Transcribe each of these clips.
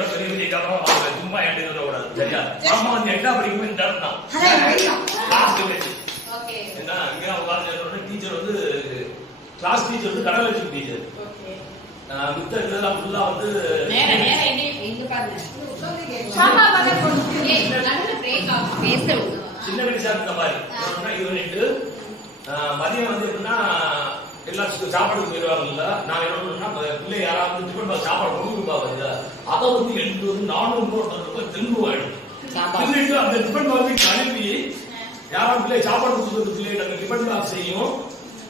யாரும் பெரிய பெரிய கேமரா வாங்க சும்மா என்கிட்ட விடக்கூடாது சரியா மாமா வந்து என்ன படிக்கும் என்ன இங்க அவங்க டீச்சர் வந்து கிளாஸ் டீச்சர் வந்து கடலட்சுமி டீச்சர் மித்த இதெல்லாம் ஃபுல்லா வந்து சின்ன கணிசா இந்த மாதிரி இது மதியம் வந்து எப்படின்னா எல்லாம் சாப்பாடு போயிடுவாங்கல்ல நான் என்ன பிள்ளை யாராவது டிஃபன் பாக்ஸ் சாப்பாடு கொண்டு கொடுப்பாங்க அதை வந்து எடுத்து வந்து 400 ரூபாய் திரும்புவாயிடும் அந்த டிஃபன் பாக்ஸ் கழுவி யாராவது பிள்ளை சாப்பாடு கொடுக்குறது பிள்ளை அந்த டிஃபன் பாக்ஸ் செய்யும்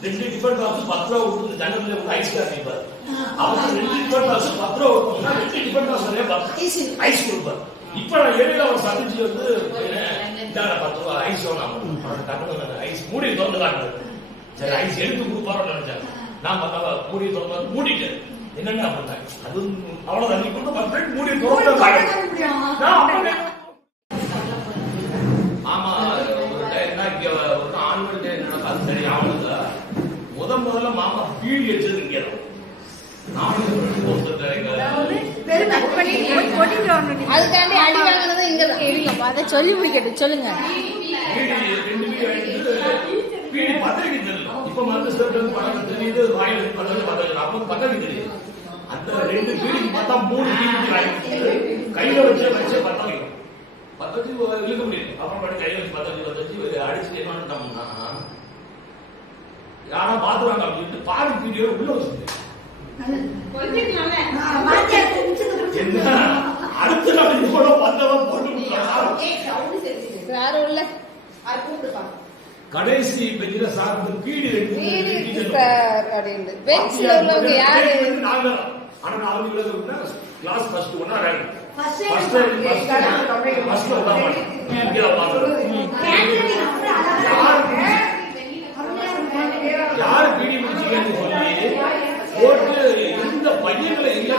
2 டிஃபன் பாக்ஸ் 10 ரூபா கொடுத்து ஜன்னல்ல வந்து ஐஸ் கார் நிற்பார் அவங்க 2 டிஃபன் பாக்ஸ் 10 ரூபா கொடுத்தோம்னா 2 டிஃபன் பாக்ஸ் ஐஸ் கொடுப்பார் இப்ப நான் ஏரியால ஒரு சந்திச்சு வந்து 10 ரூபா ஐஸ் வேணாம் ஐஸ் மூடி திறந்துடாங்க சரி ஐஸ் எடுத்து கொடுப்பாரோன்னு நினைச்சேன் நான் பார்த்தா மூடி திறந்து மூடிட்டேன் என்னங்க அப்படின்னாங்க அது அவ்வளவு தண்ணி கொண்டு பத்து மூடி திறந்து ஆமா ஒரு டைம் இங்க ஒரு ஆன்வல் டே நடக்காது சரி ஆகல முதல்ல மாமா பீடி வச்சது இங்க அதுக்காண்டி அடி வாங்கினது இங்க அதை சொல்லி முடிக்கட்டும் சொல்லுங்க இப்ப வந்து படம் தெரியுது வாயில் அப்ப பதவி தெரியுது அந்த 2 பீடிக்கு பார்த்தா 3 பீடி கையில வச்சு பத்தஞ்சு இழுக்க முடியும் அப்புறம் கையில வச்சு பத்தஞ்சு அடிச்சு என்ன பண்ணிட்டோம்னா யாரா பாத்துறாங்க அப்படின்னு பாதி பீடியோட உள்ள வச்சுட்டு அடுத்த நாள் கூட வந்தவன் போட்டு கடைசி பெரிய சார் பீடி கிளாஸ் ஃபர்ஸ்ட் ஒன்னா யாரு பீடி முடிச்சீங்கன்னு சொல்லி போட்டு எந்த பையன்களை இல்ல